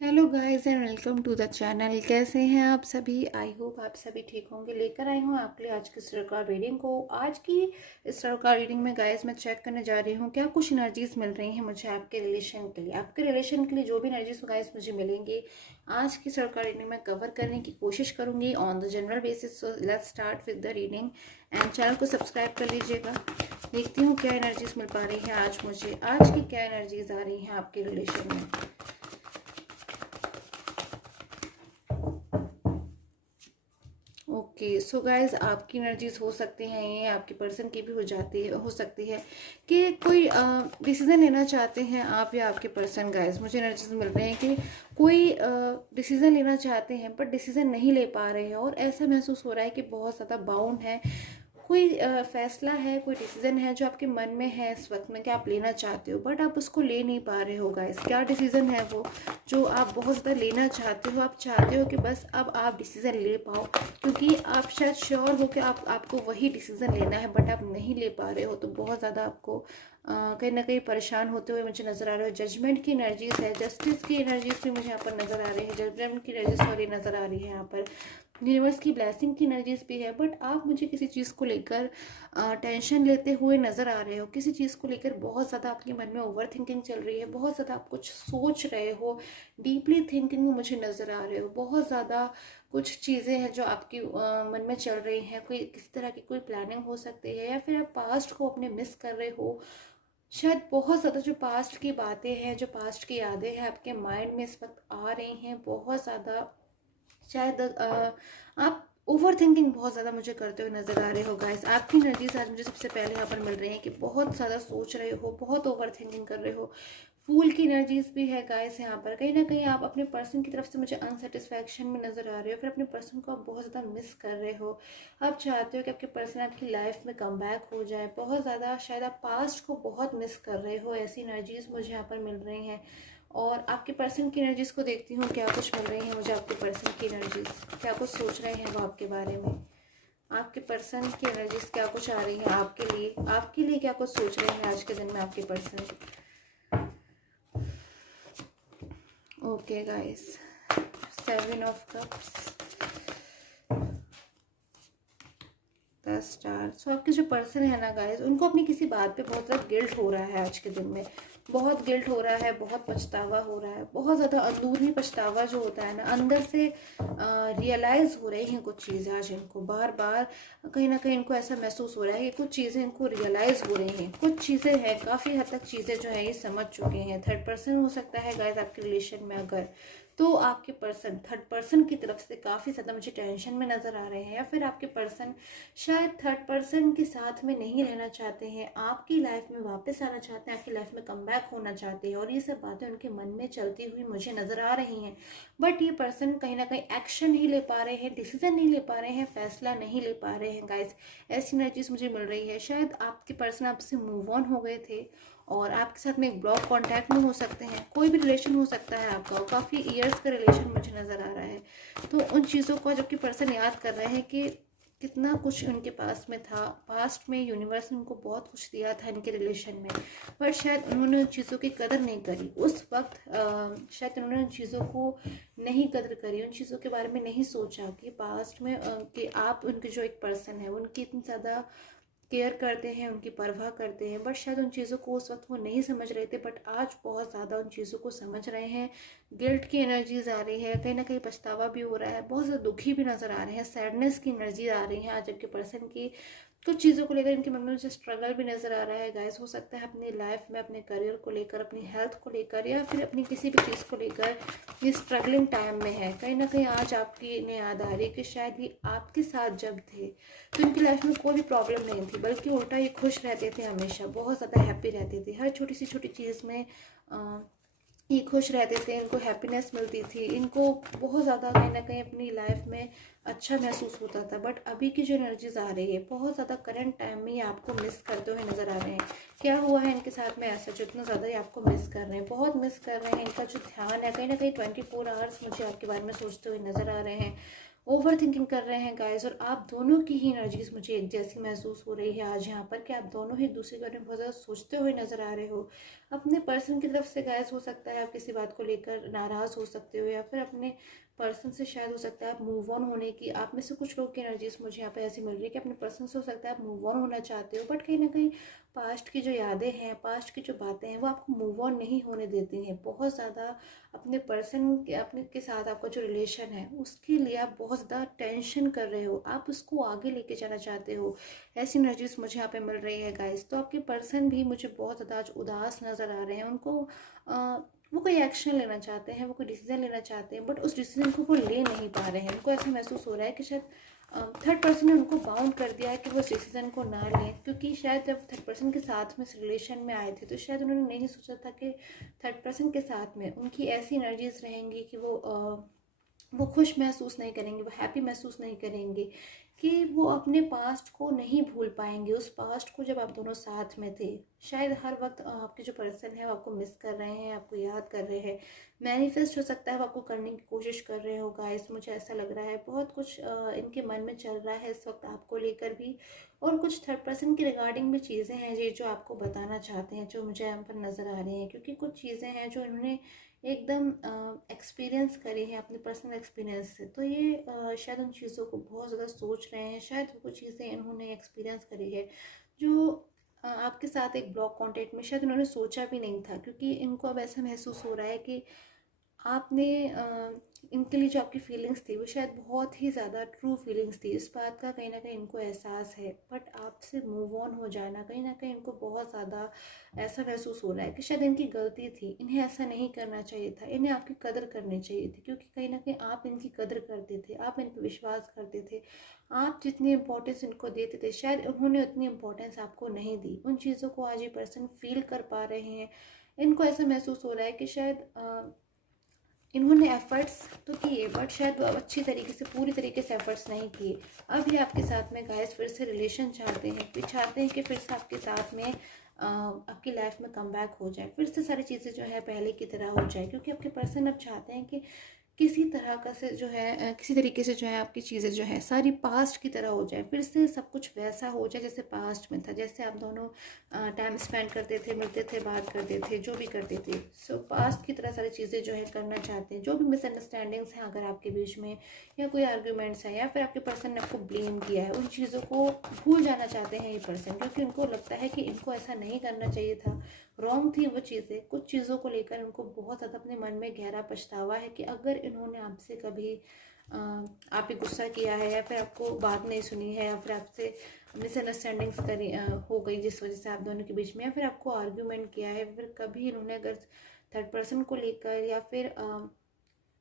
Hello guys and welcome to the channel. कैसे हैं आप सभी? आई होप आप सभी ठीक होंगे। लेकर आई हूँ आपके लिए आज की स्टार रीडिंग को। आज की स्टार रीडिंग में गाइस मैं चेक करने जा रही हूँ क्या कुछ एनर्जीज मिल रही हैं मुझे आपके रिलेशन के लिए। आपके रिलेशन के लिए जो भी एनर्जीज गाइस मुझे मिलेंगी आज की स्टार रीडिंग में कवर करने की कोशिश करूँगी on the general basis. So let's start with the reading and channel को सब्सक्राइब कर लीजिएगा। देखती हूँ क्या एनर्जीज मिल पा रही है आज मुझे। आज की क्या एनर्जीज आ रही हैं आपके रिलेशन में। ओके सो गाइज आपकी एनर्जीज हो सकती हैं, ये आपके पर्सन की भी हो सकती है कि कोई डिसीजन लेना चाहते हैं आप या आपके पर्सन। गाइज मुझे एनर्जीज मिल रहे हैं कि कोई डिसीजन लेना चाहते हैं बट डिसीजन नहीं ले पा रहे हैं और ऐसा महसूस हो रहा है कि बहुत ज़्यादा बाउंड है। कोई फैसला है, कोई डिसीजन है जो आपके मन में है इस वक्त में कि आप लेना चाहते हो बट आप उसको ले नहीं पा रहे हो। गाइस क्या डिसीजन है वो जो आप बहुत ज़्यादा लेना चाहते हो? आप चाहते हो कि बस अब आप डिसीजन ले पाओ क्योंकि आप शायद श्योर हो कि आपको वही डिसीजन लेना है बट आप नहीं ले पा रहे हो। तो बहुत ज़्यादा आपको कहीं ना कहीं परेशान होते हुए मुझे नज़र आ रहे हो। जजमेंट की एनर्जीज है, जस्टिस की एनर्जीज भी मुझे यहाँ पर नज़र आ रही है। जजमेंट की एनर्जीज सॉरी नज़र आ रही है यहाँ पर। यूनिवर्स की ब्लेसिंग की एनर्जीज भी है बट आप मुझे किसी चीज़ को लेकर टेंशन लेते हुए नज़र आ रहे हो। किसी चीज़ को लेकर बहुत ज़्यादा आपके मन में ओवर थिंकिंग चल रही है, बहुत ज़्यादा आप कुछ सोच रहे हो, डीपली थिंकिंग में मुझे नज़र आ रहे हो। बहुत ज़्यादा कुछ चीज़ें हैं जो आपकी मन में चल रही हैं। कोई किस तरह की कोई प्लानिंग हो सकती है या फिर आप पास्ट को अपने मिस कर रहे हो। शायद बहुत ज़्यादा जो पास्ट की बातें हैं, जो पास्ट की यादें हैं आपके माइंड में इस वक्त आ रही हैं बहुत ज़्यादा। शायद आप ओवर थिंकिंग बहुत ज़्यादा मुझे करते हुए नजर आ रहे हो। गाइस आपकी एनर्जीज आज मुझे सबसे पहले यहाँ पर मिल रही है कि बहुत ज़्यादा सोच रहे हो, बहुत ओवर थिंकिंग कर रहे हो। फूल की एनर्जीज भी है गाइस यहाँ पर। कहीं ना कहीं आप अपने पर्सन की तरफ से मुझे अनसेटिस्फैक्शन में नजर आ रहे हो, फिर अपने पर्सन को आप बहुत ज़्यादा मिस कर रहे हो। आप चाहते हो कि आपके पर्सन आपकी लाइफ में कम बैक हो जाए बहुत ज़्यादा। शायद आप पास्ट को बहुत मिस कर रहे हो। ऐसी एनर्जीज मुझे यहाँ पर मिल रही हैं। और आपके पर्सन की एनर्जीज को देखती हूँ क्या कुछ मिल रही है मुझे। आपके पर्सन की एनर्जीज क्या कुछ सोच रहे हैं वो आपके बारे में। आपके पर्सन की एनर्जीज क्या कुछ आ रही है आपके लिए क्या कुछ सोच रहे हैं आज के दिन में आपके person. Okay guys, 7 of cups, 10 star. So आपके जो पर्सन है ना गाइस, उनको अपनी किसी बात पे बहुत ज़्यादा गिल्ट हो रहा है आज के दिन में। बहुत गिल्ट हो रहा है, बहुत पछतावा हो रहा है, बहुत ज़्यादा अंदरूनी पछतावा जो होता है ना अंदर से रियलाइज़ हो रही हैं कुछ चीज़ें आज इनको बार बार। कहीं ना कहीं इनको ऐसा महसूस हो रहा है कि कुछ चीज़ें इनको रियलाइज़ हो रही हैं। कुछ चीज़ें हैं, काफ़ी हद तक चीज़ें जो है ये समझ चुके हैं। थर्ड पर्सन हो सकता है गाइस आपके रिलेशन में अगर, तो आपके पर्सन थर्ड पर्सन की तरफ से काफ़ी ज़्यादा मुझे टेंशन में नज़र आ रहे हैं। या फिर आपके पर्सन शायद थर्ड पर्सन के साथ में नहीं रहना चाहते हैं, आपकी लाइफ में वापस आना चाहते हैं, आपकी लाइफ में कम बैक होना चाहते हैं और ये सब बातें उनके मन में चलती हुई मुझे नज़र आ रही हैं। बट ये पर्सन कहीं ना कहीं एक्शन नहीं ले पा रहे हैं, डिसीजन नहीं ले पा रहे हैं, फैसला नहीं ले पा रहे हैं। गाइस ऐसी एनर्जीज मुझे मिल रही है। शायद आपके पर्सन आपसे मूव ऑन हो गए थे और आपके साथ में एक ब्लॉक कॉन्टैक्ट में हो सकते हैं। कोई भी रिलेशन हो सकता है आपका, काफ़ी ईयर्स का रिलेशन मुझे नज़र आ रहा है। तो उन चीज़ों को जबकि पर्सन याद कर रहे हैं कि कितना कुछ उनके पास में था पास्ट में। यूनिवर्स ने उनको बहुत कुछ दिया था इनके रिलेशन में बट शायद उन्होंने उन चीज़ों की कदर नहीं करी उस वक्त। शायद उन्होंने उन चीज़ों को नहीं कदर करी, उन चीज़ों के बारे में नहीं सोचा कि पास्ट में कि आप उनके जो एक पर्सन है उनकी इतनी ज़्यादा केयर करते हैं, उनकी परवाह करते हैं। बट शायद उन चीज़ों को उस वक्त वो नहीं समझ रहे थे बट आज बहुत ज़्यादा उन चीज़ों को समझ रहे हैं। गिल्ट की एनर्जीज आ रही है, कहीं ना कहीं पछतावा भी हो रहा है, बहुत ज़्यादा दुखी भी नज़र आ रहे हैं, सैडनेस की एनर्जी आ रही है आज आपके पर्सन की। कुछ चीज़ों को लेकर इनके मन में मुझे स्ट्रगल भी नज़र आ रहा है गाइस। हो सकता है अपनी लाइफ में, अपने करियर को लेकर, अपनी हेल्थ को लेकर या फिर अपनी किसी भी चीज़ को लेकर ये स्ट्रगलिंग टाइम में है। कहीं ना कहीं आज आपकी इन्हें याद आ रही है कि शायद ये आपके साथ जब थे तो इनकी लाइफ में कोई भी प्रॉब्लम नहीं थी बल्कि उल्टा ये खुश रहते थे, हमेशा बहुत ज़्यादा हैप्पी रहते थे। हर छोटी सी छोटी चीज़ में ये खुश रहते थे, इनको हैप्पीनेस मिलती थी, इनको बहुत ज़्यादा कहीं ना कहीं अपनी लाइफ में अच्छा महसूस होता था। बट अभी की जो एनर्जीज आ रही है बहुत ज़्यादा करंट टाइम में ये आपको मिस करते हुए नज़र आ रहे हैं। क्या हुआ है इनके साथ में ऐसा जो इतना ज़्यादा ये आपको मिस कर रहे हैं, बहुत मिस कर रहे हैं। इनका जो ध्यान है कहीं ना कहीं 24 आवर्स मुझे आपके बारे में सोचते हुए नज़र आ रहे हैं। ओवर थिंकिंग कर रहे हैं गाइस, और आप दोनों की ही एनर्जीज मुझे एक जैसी महसूस हो रही है आज यहाँ पर, कि आप दोनों ही एक दूसरे के बारे में बहुत ज़्यादा सोचते हुए नजर आ रहे हो। अपने पर्सन की तरफ से गाइस हो सकता है आप किसी बात को लेकर नाराज हो सकते हो, या फिर अपने पर्सन से शायद हो सकता है आप मूव ऑन होने की, आप में से कुछ लोग की एनर्जीज मुझे यहाँ पे ऐसी मिल रही है कि अपने पर्सन से हो सकता है आप मूव ऑन होना चाहते हो, बट कहीं ना कहीं पास्ट की जो यादें हैं, पास्ट की जो बातें हैं, वो आपको मूव ऑन नहीं होने देती हैं। बहुत ज़्यादा अपने पर्सन के अपने के साथ आपका जो रिलेशन है उसके लिए आप बहुत ज़्यादा टेंशन कर रहे हो, आप उसको आगे लेके जाना चाहते हो। ऐसी एनर्जीज मुझे यहाँ पे मिल रही है गाइस। तो आपके पर्सन भी मुझे बहुत ज़्यादा आज उदास नज़र आ रहे हैं। उनको वो कोई एक्शन लेना चाहते हैं, वो कोई डिसीजन लेना चाहते हैं, बट उस डिसीजन को वो ले नहीं पा रहे हैं। उनको ऐसा महसूस हो रहा है कि शायद थर्ड पर्सन ने उनको बाउंड कर दिया है कि वो उस डिसीजन को ना लें, क्योंकि शायद जब थर्ड पर्सन के साथ में इस रिलेशन में आए थे तो शायद उन्होंने नहीं सोचा था कि थर्ड पर्सन के साथ में उनकी ऐसी एनर्जीज रहेंगी कि वो खुश महसूस नहीं करेंगे, वो हैप्पी महसूस नहीं करेंगे, कि वो अपने पास्ट को नहीं भूल पाएंगे, उस पास्ट को जब आप दोनों साथ में थे। शायद हर वक्त आपके जो पर्सन है वो आपको मिस कर रहे हैं, आपको याद कर रहे हैं। मैनिफेस्ट हो सकता है वो आपको करने की कोशिश कर रहे हो गाइस, मुझे ऐसा लग रहा है। बहुत कुछ इनके मन में चल रहा है इस वक्त आपको लेकर भी, और कुछ थर्ड पर्सन की रिगार्डिंग भी चीज़ें हैं ये जो आपको बताना चाहते हैं, जो मुझे यहाँ पर नज़र आ रही हैं। क्योंकि कुछ चीज़ें हैं जो इन्होंने एकदम एक्सपीरियंस करी है अपने पर्सनल एक्सपीरियंस से, तो ये शायद उन चीज़ों को बहुत ज़्यादा सोच रहे हैं। शायद वो कुछ चीज़ें इन्होंने एक्सपीरियंस करी है जो आपके साथ एक ब्लॉक कॉन्टेक्ट में शायद उन्होंने सोचा भी नहीं था, क्योंकि इनको अब ऐसा महसूस हो रहा है कि आपने इनके लिए जो आपकी फीलिंग्स थी वो शायद बहुत ही ज़्यादा ट्रू फीलिंग्स थी। इस बात का कहीं ना कहीं इनको एहसास है, बट आपसे मूव ऑन हो जाना कहीं ना कहीं इनको बहुत ज़्यादा ऐसा महसूस हो रहा है कि शायद इनकी गलती थी, इन्हें ऐसा नहीं करना चाहिए था, इन्हें आपकी कदर करनी चाहिए थी, क्योंकि कहीं ना कहीं आप इनकी कदर करते थे, आप इन पर विश्वास करते थे। आप जितनी इम्पोर्टेंस इनको देते थे शायद उन्होंने उतनी इम्पोर्टेंस आपको नहीं दी। उन चीज़ों को आज ये पर्सन फील कर पा रहे हैं। इनको ऐसा महसूस हो रहा है कि शायद इन्होंने एफर्ट्स तो किए, बट शायद वो अच्छी तरीके से पूरी तरीके से एफर्ट्स नहीं किए। अब ये आपके साथ में गाइस फिर से रिलेशन चाहते हैं, फिर चाहते हैं कि फिर से आपके साथ में आपकी लाइफ में कम बैक हो जाए, फिर से सारी चीज़ें जो है पहले की तरह हो जाए। क्योंकि आपके पर्सन अब चाहते हैं कि किसी तरह का से जो है किसी तरीके से जो है आपकी चीज़ें जो है सारी पास्ट की तरह हो जाए, फिर से सब कुछ वैसा हो जाए जैसे पास्ट में था, जैसे आप दोनों टाइम स्पेंड करते थे, मिलते थे, बात करते थे, जो भी करते थे। सो पास्ट की तरह सारी चीज़ें जो है करना चाहते हैं। जो भी मिसअंडरस्टैंडिंग्स हैं अगर आपके बीच में, या कोई आर्ग्यूमेंट्स हैं, या फिर आपके पर्सन ने आपको ब्लेम किया है, उन चीज़ों को भूल जाना चाहते हैं ये पर्सन, क्योंकि उनको लगता है कि इनको ऐसा नहीं करना चाहिए था, रॉन्ग थी वो चीज़ें। कुछ चीज़ों को लेकर उनको बहुत ज़्यादा अपने मन में गहरा पछतावा है कि अगर इन्होंने आपसे कभी आप पे गुस्सा किया है, या फिर आपको बात नहीं सुनी है, या फिर आपसे मिसअंडरस्टैंडिंग्स करी हो गई जिस वजह से आप दोनों के बीच में, या फिर आपको आर्ग्यूमेंट किया है, फिर कभी इन्होंने अगर थर्ड पर्सन को लेकर, या फिर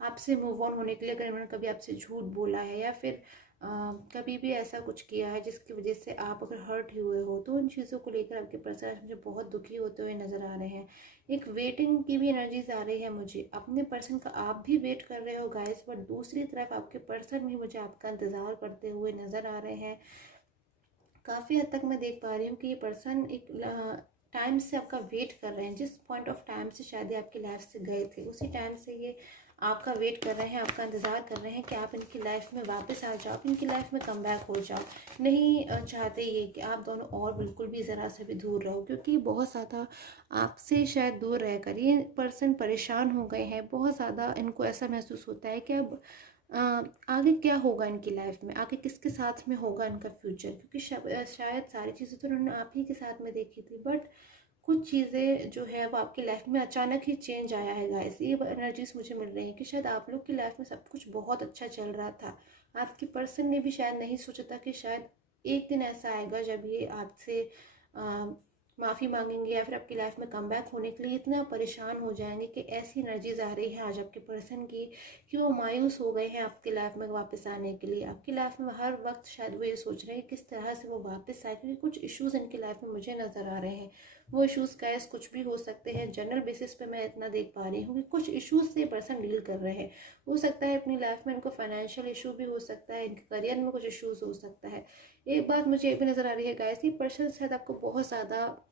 आपसे मूव ऑन होने के लिए अगर इन्होंने कभी आपसे झूठ बोला है, या फिर कभी भी ऐसा कुछ किया है जिसकी वजह से आप अगर हर्ट हुए हो, तो उन चीज़ों को लेकर आपके पर्सन आज मुझे बहुत दुखी होते हुए नज़र आ रहे हैं। एक वेटिंग की भी एनर्जीज आ रही है मुझे, अपने पर्सन का आप भी वेट कर रहे हो गाइस, बट दूसरी तरफ आपके पर्सन भी मुझे आपका इंतज़ार करते हुए नज़र आ रहे हैं। काफ़ी हद तक मैं देख पा रही हूँ कि ये पर्सन एक टाइम से आपका वेट कर रहे हैं। जिस पॉइंट ऑफ टाइम से शायद ये आपकी लाइफ से गए थे, उसी टाइम से ये आपका वेट कर रहे हैं, आपका इंतज़ार कर रहे हैं कि आप इनकी लाइफ में वापस आ जाओ, इनकी लाइफ में कम बैक हो जाओ। नहीं चाहते ये कि आप दोनों और बिल्कुल भी ज़रा से भी दूर रहो, क्योंकि बहुत ज़्यादा आपसे शायद दूर रहकर ये पर्सन परेशान हो गए हैं। बहुत ज़्यादा इनको ऐसा महसूस होता है कि अब आगे क्या होगा इनकी लाइफ में, आगे किसके साथ में होगा इनका फ्यूचर, क्योंकि शायद सारी चीज़ें तो उन्होंने आप ही के साथ में देखी थी, बट कुछ चीज़ें जो है वो आपकी लाइफ में अचानक ही चेंज आया है गाइस। ये एनर्जीज मुझे मिल रही है कि शायद आप लोग की लाइफ में सब कुछ बहुत अच्छा चल रहा था, आपके पर्सन ने भी शायद नहीं सोचा था कि शायद एक दिन ऐसा आएगा जब ये आपसे माफ़ी मांगेंगे, या फिर आपकी लाइफ में कम बैक होने के लिए इतना परेशान हो जाएंगे कि ऐसी एनर्जीज आ रही है आज आपके पर्सन की कि वो मायूस हो गए हैं आपकी लाइफ में वापस आने के लिए। आपकी लाइफ में हर वक्त शायद वो ये सोच रहे हैं किस तरह से वो वापस आए, क्योंकि कुछ इश्यूज इनकी लाइफ में मुझे नज़र आ रहे हैं। वो इश्यूज गैस कुछ भी हो सकते हैं, जनरल बेसिस पे मैं इतना देख पा रही हूँ कि कुछ इश्यूज से पर्सन डील कर रहे हैं। हो सकता है अपनी लाइफ में इनको फाइनेंशियल इशू भी हो सकता है, इनके करियर में कुछ इश्यूज हो सकता है। एक बात मुझे ये भी नज़र आ रही है गाइस, ये पर्सन शायद आपको बहुत ज़्यादा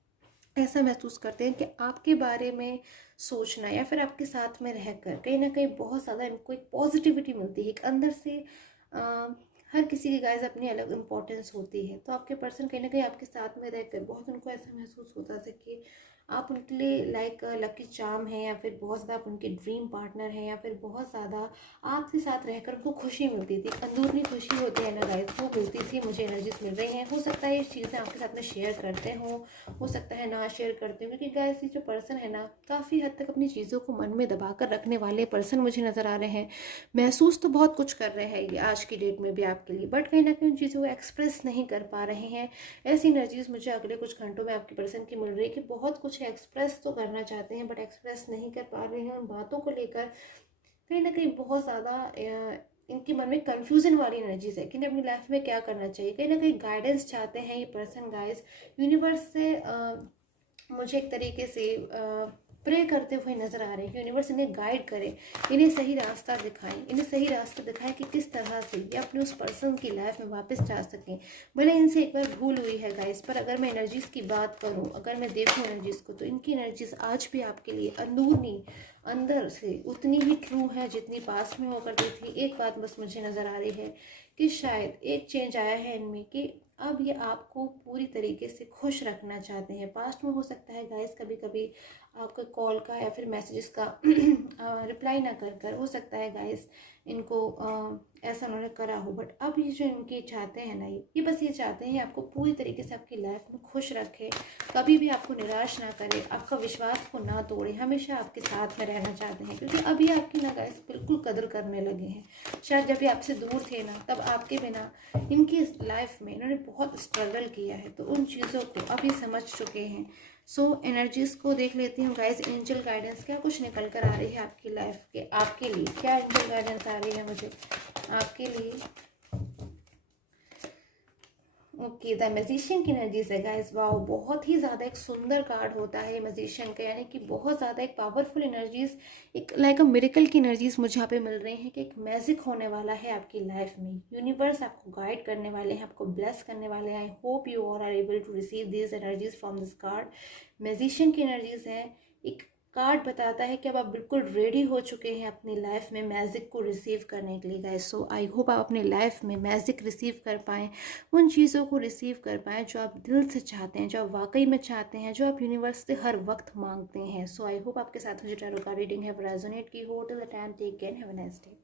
ऐसा महसूस करते हैं कि आपके बारे में सोचना, या फिर आपके साथ में रहकर कहीं ना कहीं बहुत ज़्यादा इनको एक पॉजिटिविटी मिलती है, एक अंदर से हर किसी की गाइस अपनी अलग इम्पोर्टेंस होती है। तो आपके पर्सन कहीं ना कहीं आपके साथ में रहकर बहुत उनको ऐसा महसूस होता था कि आप उनके लिए लाइक लकी चार्म है, या फिर बहुत ज़्यादा आप उनके ड्रीम पार्टनर हैं, या फिर बहुत ज़्यादा आपके साथ रहकर उनको खुशी मिलती थी, अंदरूनी खुशी होती है ना गाइस, वो मिलती थी। मुझे एनर्जीज मिल रही हैं। हो सकता है ये चीज़ें आपके साथ में शेयर करते हों, हो सकता है ना शेयर करते हो, क्योंकि गाइस ये जो पर्सन है ना काफ़ी हद तक अपनी चीज़ों को मन में दबा कर रखने वाले पर्सन मुझे नज़र आ रहे हैं। महसूस तो बहुत कुछ कर रहे हैं ये आज की डेट में भी आपके लिए, बट कहीं ना कहीं उन चीज़ों को एक्सप्रेस नहीं कर पा रहे हैं। ऐसी एनर्जीज मुझे अगले कुछ घंटों में आपकी पर्सन की मिल रही है कि बहुत कुछ एक्सप्रेस तो करना चाहते हैं बट एक्सप्रेस नहीं कर पा रहे हैं। उन बातों को लेकर कहीं ना कहीं बहुत ज़्यादा इनके मन में कंफ्यूजन वाली एनर्जीज है कि इन्हें अपनी लाइफ में क्या करना चाहिए। कहीं ना कहीं गाइडेंस चाहते हैं ये पर्सन गाइस यूनिवर्स से। मुझे एक तरीके से प्रे करते हुए नजर आ रहे हैं कि यूनिवर्स इन्हें गाइड करे, इन्हें सही रास्ता दिखाएं, इन्हें सही रास्ता दिखाएं कि किस तरह से ये अपने उस पर्सन की लाइफ में वापस जा सकें। भले इनसे एक बार भूल हुई है गाइस, पर अगर मैं एनर्जीज की बात करूं, अगर मैं देखूं एनर्जीज को, तो इनकी एनर्जीज आज भी आपके लिए अंदरूनी अंदर से उतनी ही ट्रू है जितनी पास में हो करती थी। एक बात बस मुझे नज़र आ रही है कि शायद एक चेंज आया है इनमें कि अब ये आपको पूरी तरीके से खुश रखना चाहते हैं। पास्ट में हो सकता है गाइस कभी कभी आपका कॉल का या फिर मैसेजेस का रिप्लाई ना कर हो सकता है गाइस इनको ऐसा उन्होंने करा हो, बट अब ये जो इनके चाहते हैं ना, ये बस ये चाहते हैं आपको पूरी तरीके से आपकी लाइफ में खुश रखे, कभी भी आपको निराश ना करे, आपका विश्वास को ना तोड़े, हमेशा आपके साथ में रहना चाहते हैं। क्योंकि अभी आपकी ना गाइस बिल्कुल कदर करने लगे हैं। शायद जब ये आपसे दूर थे ना, तब आपके बिना इनकी लाइफ में इन्होंने बहुत स्ट्रगल किया है, तो उन चीज़ों को अभी समझ चुके हैं। सो एनर्जीज को देख लेती हूँ गाइस, एंजल गाइडेंस क्या कुछ निकल कर आ रही है आपकी लाइफ के, आपके लिए क्या एंजल गाइडेंस आ रही है मुझे आपके लिए। ओके, द मैजिशियन की एनर्जीज है गाइस। वाओ, बहुत ही ज़्यादा एक सुंदर कार्ड होता है मैजिशियन का, यानी कि बहुत ज़्यादा एक पावरफुल एनर्जीज, एक लाइक अ मिरेकल की एनर्जीज मुझे यहाँ पे मिल रही हैं कि एक मैजिक होने वाला है आपकी लाइफ में। यूनिवर्स आपको गाइड करने वाले हैं, आपको ब्लेस करने वाले हैं। I hope you are able to receive this energies from this card. Magician की एनर्जीज है, एक कार्ड बताता है कि अब आप बिल्कुल रेडी हो चुके हैं अपनी लाइफ में मैजिक को रिसीव करने के लिए गाइस। सो आई होप आप अपनी लाइफ में मैजिक रिसीव कर पाएँ, उन चीज़ों को रिसीव कर पाएँ जो आप दिल से चाहते हैं, जो आप वाकई में चाहते हैं, जो आप यूनिवर्स से हर वक्त मांगते हैं। सो आई होप आपके साथ जो टैरो का रीडिंग है वो रेजोनेट की हो। Till the time take care, have a nice day.